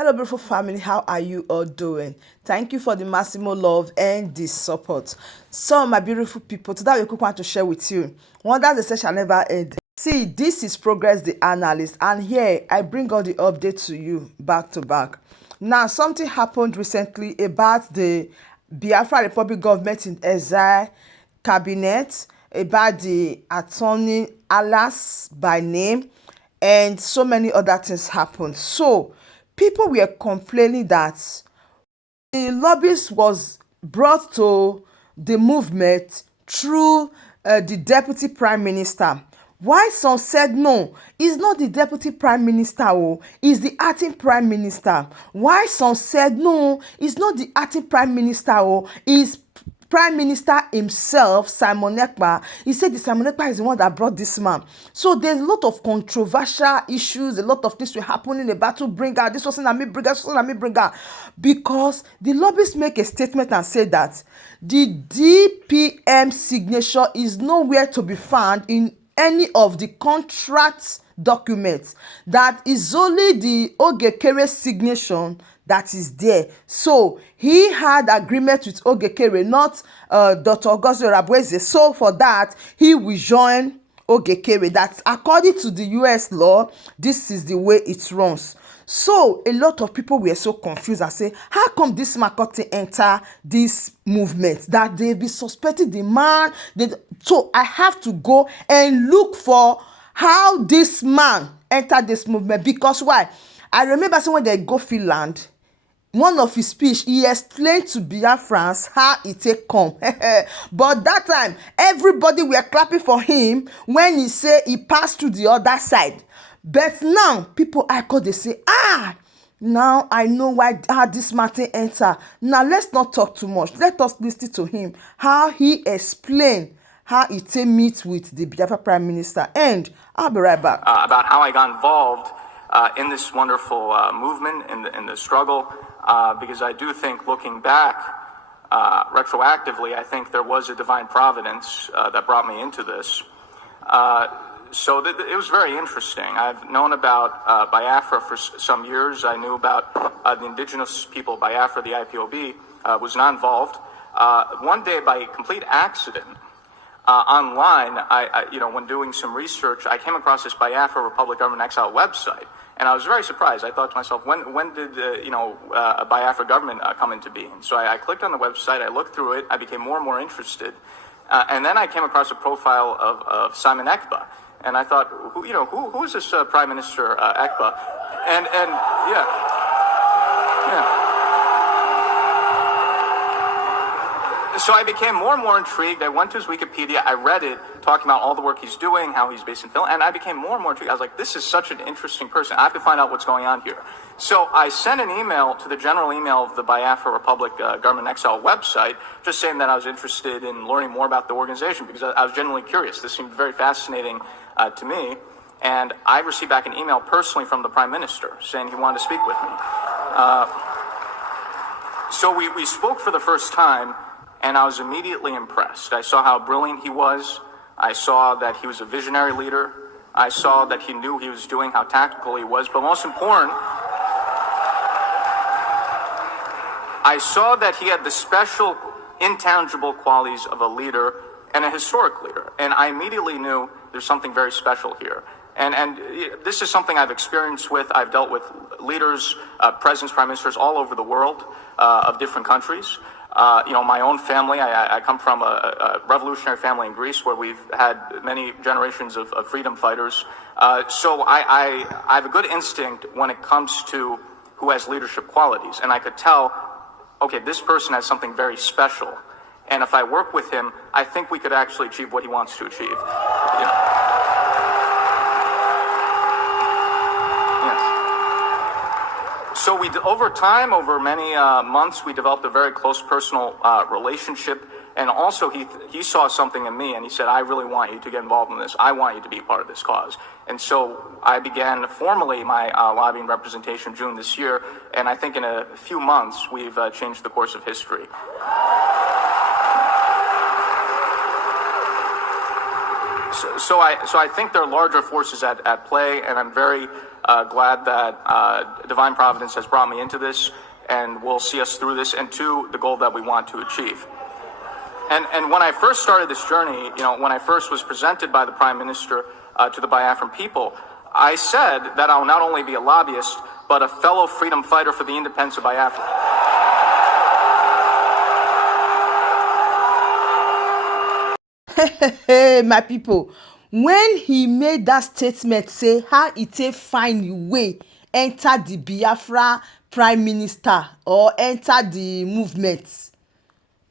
Hello, beautiful family. How are you all doing? Thank you for the massive love and the support. So, my beautiful people, today we quick want to share with you. Wonders the session never end. See, this is Progress the Analyst, and here I bring all the updates to you back to back. Now, something happened recently about the Biafra Republic government in exile cabinet, about the attorney Alas by name, and so many other things happened. So people were complaining that the lobbyist was brought to the movement through the deputy prime minister. Why some said no, it's not the deputy prime minister, oh, it's the acting prime minister. Why some said no, it's not the acting prime minister, oh, it's Prime Minister himself, Simon Ekpa. He said the Simon Ekpa is the one that brought this man. So there's a lot of controversial issues, a lot of things will happen in the battle bringer. This wasn't a me bringer, this wasn't a me bringer. Because the lobbyists make a statement and say that the DPM signature is nowhere to be found in any of the contract documents. That is only the Ogekere signature that is there. So he had agreement with Ogekere, not Dr. Augusto Rabweze. So for that, he will join Ogekere. That according to the US law, this is the way it runs. So a lot of people were so confused and say, how come this Makoti enter this movement? That they be suspecting the man. So I have to go and look for how this man entered this movement. Because why? I remember when they go Finland, one of his speech, he explained to Biafrans how it take come. But that time, everybody were clapping for him when he say he passed to the other side. But now, people they say, now I know how this Martin enter. Now, let's not talk too much. Let us listen to him, how he explained how he take meet with the Biafra Prime Minister. And I'll be right back. About how I got involved in this wonderful movement, in the struggle, because I do think, looking back retroactively, I think there was a divine providence that brought me into this. So it was very interesting. I've known about Biafra for some years. I knew about the indigenous people of Biafra. The IPOB was not involved. One day, by complete accident, online, when doing some research, I came across this Biafra Republic Government Exile website, and I was very surprised. I thought to myself, when did a Biafra government come into being? So I clicked on the website, I looked through it, I became more and more interested, and then I came across a profile of Simon Ekpa, and I thought, who is this Prime Minister Ekpa? And yeah. So I became more and more intrigued. I went to his Wikipedia, I read it, talking about all the work he's doing, how he's based in Finland, and I became more and more intrigued. I was like, this is such an interesting person. I have to find out what's going on here. So I sent an email to the general email of the Biafra Republic Government Exile website, just saying that I was interested in learning more about the organization, because I was genuinely curious. This seemed very fascinating to me. And I received back an email personally from the Prime Minister saying he wanted to speak with me. So we spoke for the first time, and I was immediately impressed. I saw how brilliant he was. I saw that he was a visionary leader. I saw that he knew he was doing, how tactical he was. But most important, I saw that he had the special, intangible qualities of a leader and a historic leader. And I immediately knew there's something very special here. And this is something I've experienced with. I've dealt with leaders, presidents, prime ministers all over the world of different countries. My own family, I come from a revolutionary family in Greece where we've had many generations of freedom fighters. So I have a good instinct when it comes to who has leadership qualities. And I could tell, okay, this person has something very special. And if I work with him, I think we could actually achieve what he wants to achieve. So over time, over many months, we developed a very close personal relationship. And also, he saw something in me, and he said, I really want you to get involved in this. I want you to be part of this cause. And so I began formally my lobbying representation June this year. And I think in a few months, we've changed the course of history. So I think there are larger forces at play, and I'm very glad that divine providence has brought me into this and will see us through this and to the goal that we want to achieve. And when I first started this journey, when I first was presented by the Prime Minister to the Biafran people, I said that I'll not only be a lobbyist, but a fellow freedom fighter for the independence of Biafra. Hey, my people, when he made that statement, say how it take find a way enter the Biafra Prime Minister or enter the movement,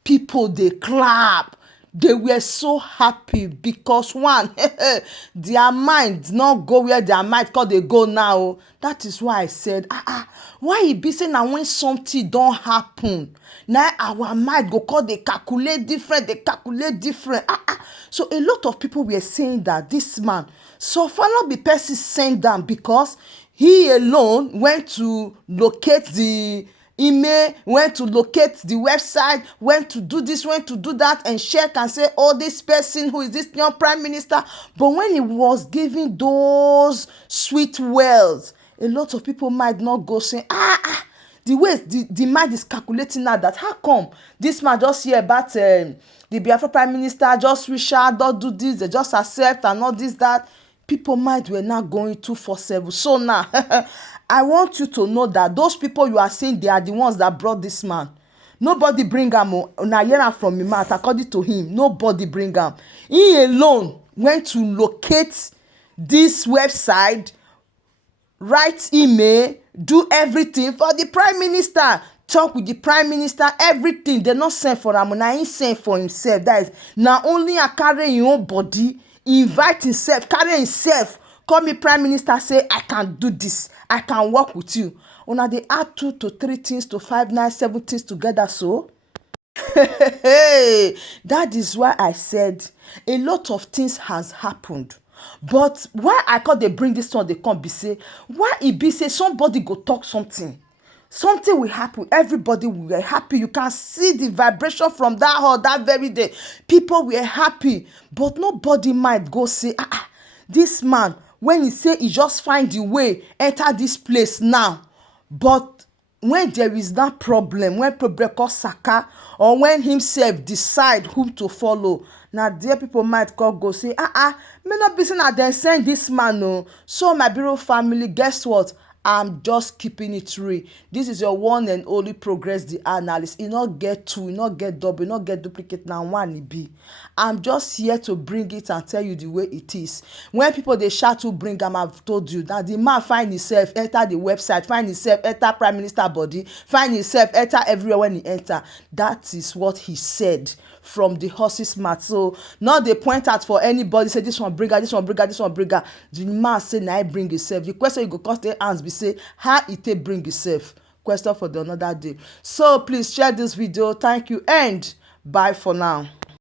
people they clap. They were so happy because one, their mind not go where their mind cause they go now. That is why I said, why e be say now when something don't happen, now our mind go cause they calculate different. So a lot of people were saying that this man so far not be person sent them because he alone went to locate the email, went to locate the website, went to do this, went to do that, and check and say, oh, this person who is this young prime minister. But when he was giving those sweet words, a lot of people might not go saying, the way the mind is calculating now that how come this man just hear about the Biafra prime minister, just reach out, don't do this, they just accept and all this, that. People might were not going 247. So now, I want you to know that those people you are saying they are the ones that brought this man. Nobody bring him. Now hear from him mouth. According to him, nobody bring him. He alone went to locate this website, write email, do everything for the prime minister. Talk with the prime minister, everything. They not send for him. Now he send for himself. That is now only a carry your own body. Invite himself, carry himself, call me prime minister, say I can do this, I can work with you. Una they add 2 to 3 things to 5, 9, 7 things together. So that is why I said a lot of things has happened. But why I call they bring this one, they come be say, why it be say somebody go talk something will happen, everybody will be happy. You can see the vibration from that hall that very day. People were happy, but nobody might go say, this man, when he say he just find the way enter this place now. But when there is that problem, when problem cause Saka, or when himself decide whom to follow, now there people might go say, may not be saying that they send this man. No. So my bureau family, guess what? I'm just keeping it real. This is your one and only Progress the Analyst. You not get two, you not get double, you not get duplicate. Now one it be. I'm just here to bring it and tell you the way it is. When people they shout to bring them, I've told you that the man find himself enter the website, find himself enter Prime Minister body, find himself enter everywhere when he enter. That is what he said from the horse's mouth. So now they point out for anybody say this one bring her, this one bring her, this one bring her. The man say now I bring himself. The question you go cause their hands be say how it take bring himself. Question for the another day. So please share this video. Thank you and bye for now.